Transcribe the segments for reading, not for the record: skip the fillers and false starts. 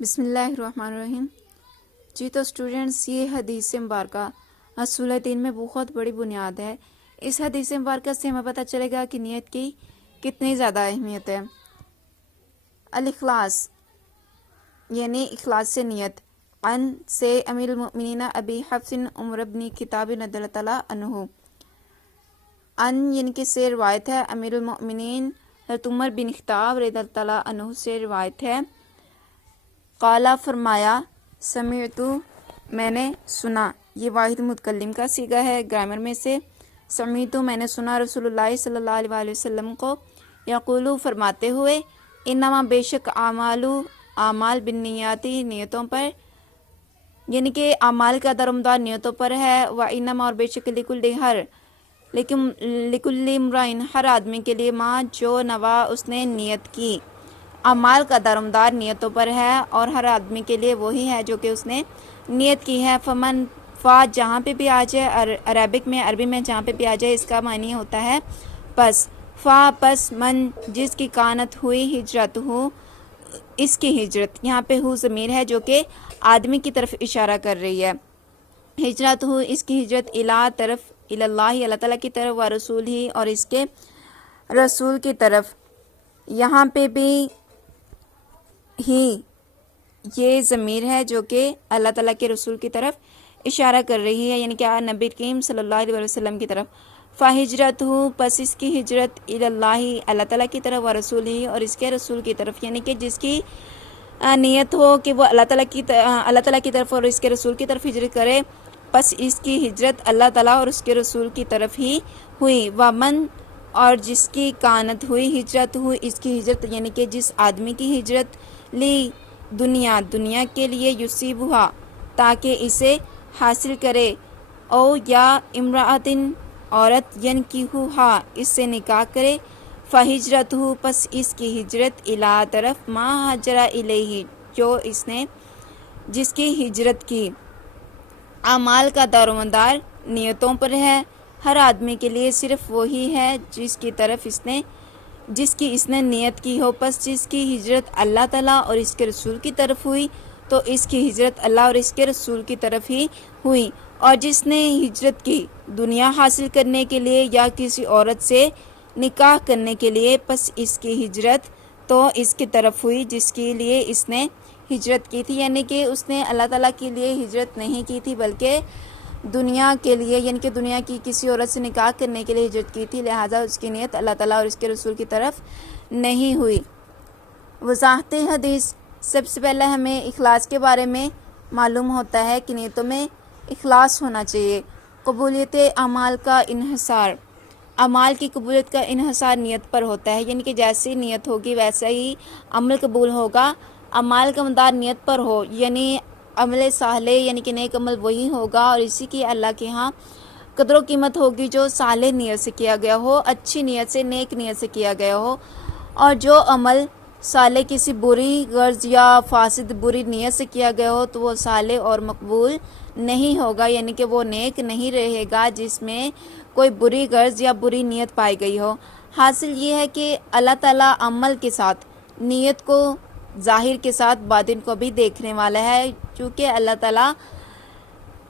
بسم اللہ الرحمن الرحیم۔ جی تو اسٹوڈنٹس، یہ حدیث مبارکہ اصول دین میں بہت بڑی بنیاد ہے۔ اس حدیث مبارکہ سے ہمیں پتہ چلے گا کہ نیت کی کتنی زیادہ اہمیت ہے۔ الاخلاص یعنی اخلاص سے نیت۔ ان سے امیر المؤمنین ابی حفص عمر بن خطاب رضی اللہ تعالیٰ عنہ، ان یعنی کہ سے روایت ہے، امیر المؤمنین حضرت عمر بن خطاب رضی اللہ تعالیٰ عنہ سے روایت ہے، قالا فرمایا، سمعتو میں نے سنا، یہ واحد متکلم کا صیغہ ہے گرامر میں سے۔ سمعتو میں نے سنا رسول اللہ صلی اللہ علیہ وآلہ وسلم کو یقولو فرماتے ہوئے، انما بے شک اعمال بالنیاتی نیتوں پر، یعنی کہ اعمال کا درمدار نیتوں پر ہے، وانما اور بے شک لکل امرئ ہر آدمی کے لیے ماں جو نوا اس نے نیت کی، اعمال کا درمدار نیتوں پر ہے اور ہر آدمی کے لیے وہی ہے جو کہ اس نے نیت کی ہے۔ فمن فا جہاں پہ بھی آ جائے، عربی میں جہاں پہ بھی آ جائے اس کا معنی ہوتا ہے پس۔ فا پس من جس کی کانت ہوئی ہجرت ہو، اس کی ہجرت، یہاں پہ ہو ضمیر ہے جو کہ آدمی کی طرف اشارہ کر رہی ہے۔ ہجرت ہو اس کی ہجرت طرف اللہ، اللہ تعالیٰ کی طرف، و رسول ہی اور اس کے رسول کی طرف۔ یہاں پہ بھی ہی یہ ضمیر ہے جو کہ اللہ تعالیٰ کے رسول کی طرف اشارہ کر رہی ہے، یعنی کہ نبی کریم صلی اللہ علیہ وسلم کی طرف۔ فہجرت ہو پس اس کی ہجرت اللہ، اللہ تعالیٰ کی طرف، و رسول ہی اور اس کے رسول کی طرف، یعنی کہ جس کی نیت ہو کہ وہ اللہ تعالیٰ کی طرف اور اس کے رسول کی طرف ہجرت کرے، پس اس کی ہجرت اللہ تعالیٰ اور اس کے رسول کی طرف ہی ہوئی۔ ومن اور جس کی کانت ہوئی ہجرت ہو اس کی ہجرت، یعنی کہ جس آدمی کی ہجرت لی دنیا کے لیے، یصیبھا تاکہ اسے حاصل کرے، او یا امرأتن عورت، ینکحھا اس سے نکاح کرے، فہجرت ہو پس اس کی ہجرت الی طرف ما ہاجر الیہ جس کی ہجرت کی۔ اعمال کا دارومدار نیتوں پر ہے، ہر آدمی کے لیے صرف وہی ہے جس کی اس نے نیت کی ہو، پس جس کی ہجرت اللہ تعالیٰ اور اس کے رسول کی طرف ہوئی تو اس کی ہجرت اللہ اور اس کے رسول کی طرف ہی ہوئی، اور جس نے ہجرت کی دنیا حاصل کرنے کے لیے یا کسی عورت سے نکاح کرنے کے لیے، پس اس کی ہجرت تو اس کی طرف ہوئی جس کے لیے اس نے ہجرت کی تھی، یعنی کہ اس نے اللہ تعالیٰ کے لیے ہجرت نہیں کی تھی بلکہ دنیا کے لیے، یعنی کہ دنیا کی کسی عورت سے نکاح کرنے کے لیے ہجرت کی تھی، لہٰذا اس کی نیت اللہ تعالیٰ اور اس کے رسول کی طرف نہیں ہوئی۔ وضاحت حدیث، سب سے پہلے ہمیں اخلاص کے بارے میں معلوم ہوتا ہے کہ نیتوں میں اخلاص ہونا چاہیے۔ قبولیت اعمال کا انحصار، اعمال کی قبولیت کا انحصار نیت پر ہوتا ہے، یعنی کہ جیسی نیت ہوگی ویسا ہی عمل قبول ہوگا۔ اعمال کا مدار نیت پر ہو، یعنی عمل صالح یعنی کہ نیک عمل وہی ہوگا اور اسی کی اللہ کے ہاں قدر و قیمت ہوگی جو صالح نیت سے کیا گیا ہو، اچھی نیت سے، نیک نیت سے کیا گیا ہو، اور جو عمل صالح کسی بری غرض یا فاسد بری نیت سے کیا گیا ہو تو وہ صالح اور مقبول نہیں ہوگا، یعنی کہ وہ نیک نہیں رہے گا جس میں کوئی بری غرض یا بری نیت پائی گئی ہو۔ حاصل یہ ہے کہ اللہ تعالیٰ عمل کے ساتھ نیت کو، ظاہر کے ساتھ باطن کو بھی دیکھنے والا ہے، چونکہ اللہ تعالیٰ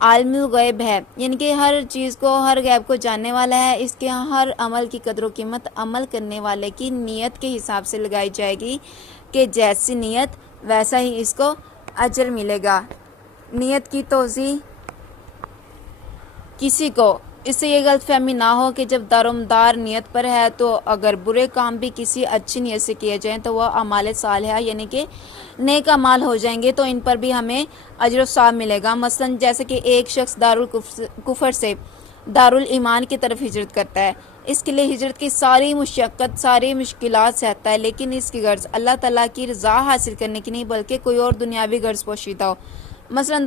عالم الغیب ہے، یعنی کہ ہر چیز کو، ہر غیب کو جاننے والا ہے۔ اس کے ہر عمل کی قدر و قیمت عمل کرنے والے کی نیت کے حساب سے لگائی جائے گی کہ جیسی نیت ویسا ہی اس کو اجر ملے گا۔ نیت کی توضیح، کسی کو اس سے یہ غلط فہمی نہ ہو کہ جب دارومدار نیت پر ہے تو اگر برے کام بھی کسی اچھی نیت سے کیے جائیں تو وہ اعمال صالحہ یعنی کہ نیک اعمال ہو جائیں گے، تو ان پر بھی ہمیں اجر و ثواب ملے گا۔ مثلا جیسے کہ ایک شخص دارالکفر سے دارالایمان کی طرف ہجرت کرتا ہے، اس کے لیے ہجرت کی ساری مشقت، ساری مشکلات سہتا ہے، لیکن اس کی غرض اللہ تعالیٰ کی رضا حاصل کرنے کی نہیں بلکہ کوئی اور دنیاوی غرض پوشیدہ ہو۔ مثلا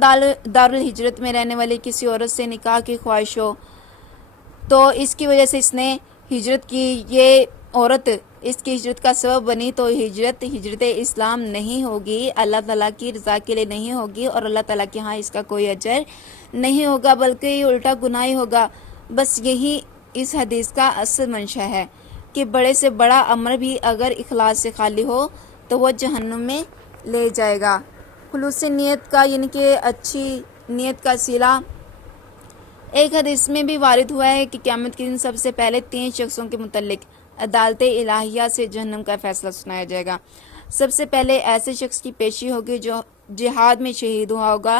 دارالہجرت میں رہنے والی کسی عورت سے نکاح کی خواہش ہو تو اس کی وجہ سے اس نے ہجرت کی، یہ عورت اس کی ہجرت کا سبب بنی، تو ہجرت اسلام نہیں ہوگی، اللہ تعالیٰ کی رضا کے لیے نہیں ہوگی اور اللہ تعالیٰ کے ہاں اس کا کوئی اجر نہیں ہوگا بلکہ یہ الٹا گناہ ہی ہوگا۔ بس یہی اس حدیث کا اصل منشا ہے کہ بڑے سے بڑا امر بھی اگر اخلاص سے خالی ہو تو وہ جہنم میں لے جائے گا۔ خلوص نیت کا یعنی کہ اچھی نیت کا صلہ۔ ایک حدیث میں بھی وارد ہوا ہے کہ قیامت کے دن سب سے پہلے 3 شخصوں کے متعلق عدالت الہیہ سے جہنم کا فیصلہ سنایا جائے گا۔ سب سے پہلے ایسے شخص کی پیشی ہوگی جو جہاد میں شہید ہوا ہوگا۔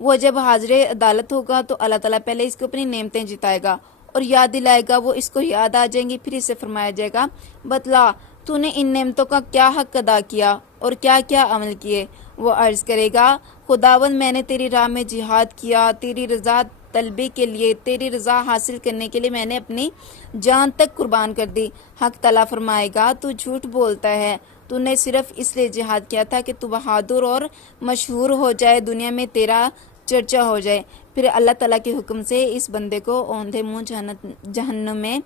وہ جب حاضر عدالت ہوگا تو اللہ تعالیٰ پہلے اس کو اپنی نعمتیں جتائے گا اور یاد دلائے گا، وہ اس کو یاد آ جائیں گی، پھر اسے فرمایا جائے گا بتلا تو نے ان نعمتوں کا کیا حق ادا کیا اور کیا کیا عمل کیے۔ وہ عرض کرے گا خداوند میں نے تیری راہ میں جہاد کیا، تیری رضا طلبی کے لیے، تیری رضا حاصل کرنے کے لیے میں نے اپنی جان تک قربان کر دی۔ حق تعالیٰ فرمائے گا تو جھوٹ بولتا ہے، تو نے صرف اس لیے جہاد کیا تھا کہ تو بہادر اور مشہور ہو جائے، دنیا میں تیرا چرچا ہو جائے۔ پھر اللہ تعالیٰ کے حکم سے اس بندے کو اوندھے منہ جہنم میں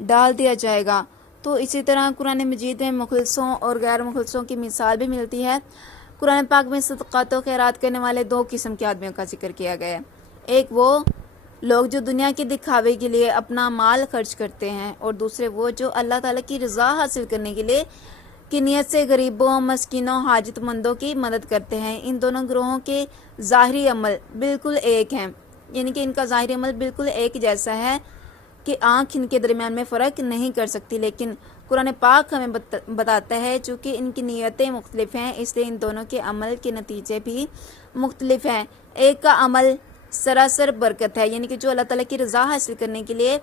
ڈال دیا جائے گا۔ تو اسی طرح قرآن مجید میں مخلصوں اور غیر مخلصوں کی مثال بھی ملتی ہے۔ قرآن پاک میں صدقات و خیرات کرنے والے 2 قسم کے آدمیوں کا ذکر کیا گیا ہے۔ ایک وہ لوگ جو دنیا کے دکھاوے کے لیے اپنا مال خرچ کرتے ہیں، اور دوسرے وہ جو اللہ تعالیٰ کی رضا حاصل کرنے کے لیے کی نیت سے غریبوں، مسکینوں، حاجت مندوں کی مدد کرتے ہیں۔ ان دونوں گروہوں کے ظاہری عمل بالکل ایک ہیں، یعنی کہ ان کا ظاہری عمل بالکل ایک جیسا ہے کہ آنکھ ان کے درمیان میں فرق نہیں کر سکتی، لیکن قرآن پاک ہمیں بتاتا ہے چونکہ ان کی نیتیں مختلف ہیں، اس لیے ان دونوں کے عمل کے نتیجے بھی مختلف ہیں۔ ایک کا عمل سراسر برکت ہے، یعنی کہ جو اللہ تعالیٰ کی رضا حاصل کرنے کے لیے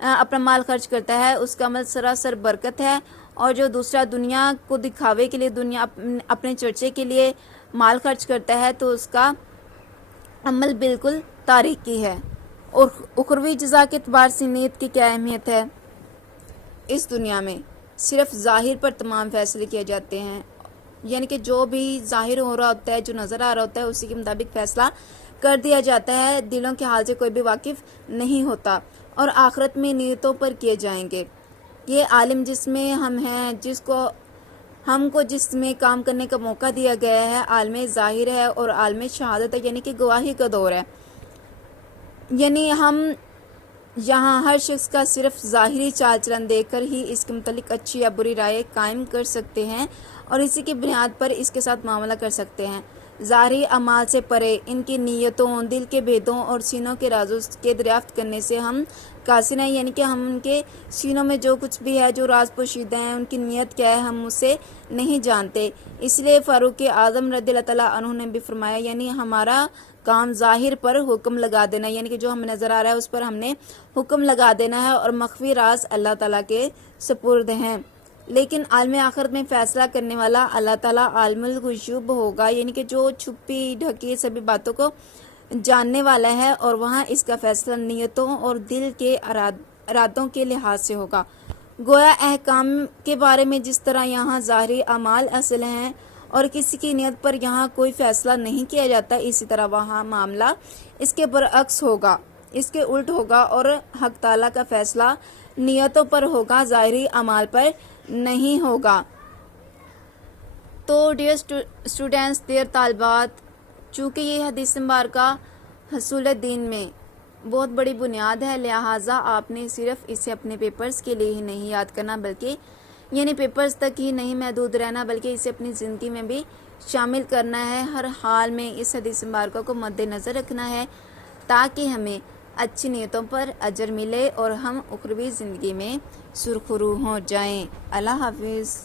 اپنا مال خرچ کرتا ہے اس کا عمل سراسر برکت ہے، اور جو دوسرا دنیا کو دکھاوے کے لیے، دنیا اپنے چرچے کے لیے مال خرچ کرتا ہے تو اس کا عمل بالکل تاریکی ہے۔ اور اخروی جزا کے اعتبار سے نیت کی کیا اہمیت ہے؟ اس دنیا میں صرف ظاہر پر تمام فیصلے کیے جاتے ہیں، یعنی کہ جو بھی ظاہر ہو رہا ہوتا ہے، جو نظر آ رہا ہوتا ہے اسی کے مطابق فیصلہ کر دیا جاتا ہے، دلوں کے حال سے کوئی بھی واقف نہیں ہوتا۔ اور آخرت میں نیتوں پر کیے جائیں گے۔ یہ عالم جس میں ہم ہیں، ہم کو جس میں کام کرنے کا موقع دیا گیا ہے، عالم ظاہر ہے اور عالم شہادت ہے، یعنی کہ گواہی کا دور ہے۔ یعنی ہم یہاں ہر شخص کا صرف ظاہری چال چلن دیکھ کر ہی اس کے متعلق اچھی یا بری رائے قائم کر سکتے ہیں اور اسی کی بنیاد پر اس کے ساتھ معاملہ کر سکتے ہیں۔ ظاہری اعمال سے پرے ان کی نیتوں، دل کے بھیدوں اور سینوں کے رازوں کے دریافت کرنے سے ہم قاصر ہیں، یعنی کہ ہم ان کے سینوں میں جو کچھ بھی ہے، جو راز پوشیدہ ہیں، ان کی نیت کیا ہے، ہم اسے نہیں جانتے۔ اس لیے فاروق اعظم رضی اللہ تعالیٰ عنہ نے بھی فرمایا، یعنی ہمارا کام ظاہر پر حکم لگا دینا، یعنی کہ جو ہمیں نظر آ رہا ہے اس پر ہم نے حکم لگا دینا ہے، اور مخفی راز اللہ تعالیٰ کے سپرد ہیں۔ لیکن عالم آخرت میں فیصلہ کرنے والا اللہ تعالیٰ عالم الغیوب ہوگا، یعنی کہ جو چھپی ڈھکی سبھی باتوں کو جاننے والا ہے، اور وہاں اس کا فیصلہ نیتوں اور دل کے ارادوں کے لحاظ سے ہوگا۔ گویا احکام کے بارے میں جس طرح یہاں ظاہری اعمال اصل ہیں اور کسی کی نیت پر یہاں کوئی فیصلہ نہیں کیا جاتا، اسی طرح وہاں معاملہ اس کے برعکس ہوگا، اس کے الٹ ہوگا، اور حق تعالیٰ کا فیصلہ نیتوں پر ہوگا، ظاہری اعمال پر نہیں ہوگا۔ تو ڈیئر اسٹوڈینٹس، ڈیئر طالبات، چونکہ یہ حدیث مبارکہ حصول دین میں بہت بڑی بنیاد ہے، لہٰذا آپ نے صرف اسے اپنے پیپرز کے لیے ہی نہیں یاد کرنا، بلکہ یعنی پیپرز تک ہی نہیں محدود رہنا، بلکہ اسے اپنی زندگی میں بھی شامل کرنا ہے۔ ہر حال میں اس حدیث مبارکہ کو مد نظر رکھنا ہے تاکہ ہمیں اچھی نیتوں پر اجر ملے اور ہم اخروی زندگی میں سرخرو ہو جائیں۔ اللہ حافظ۔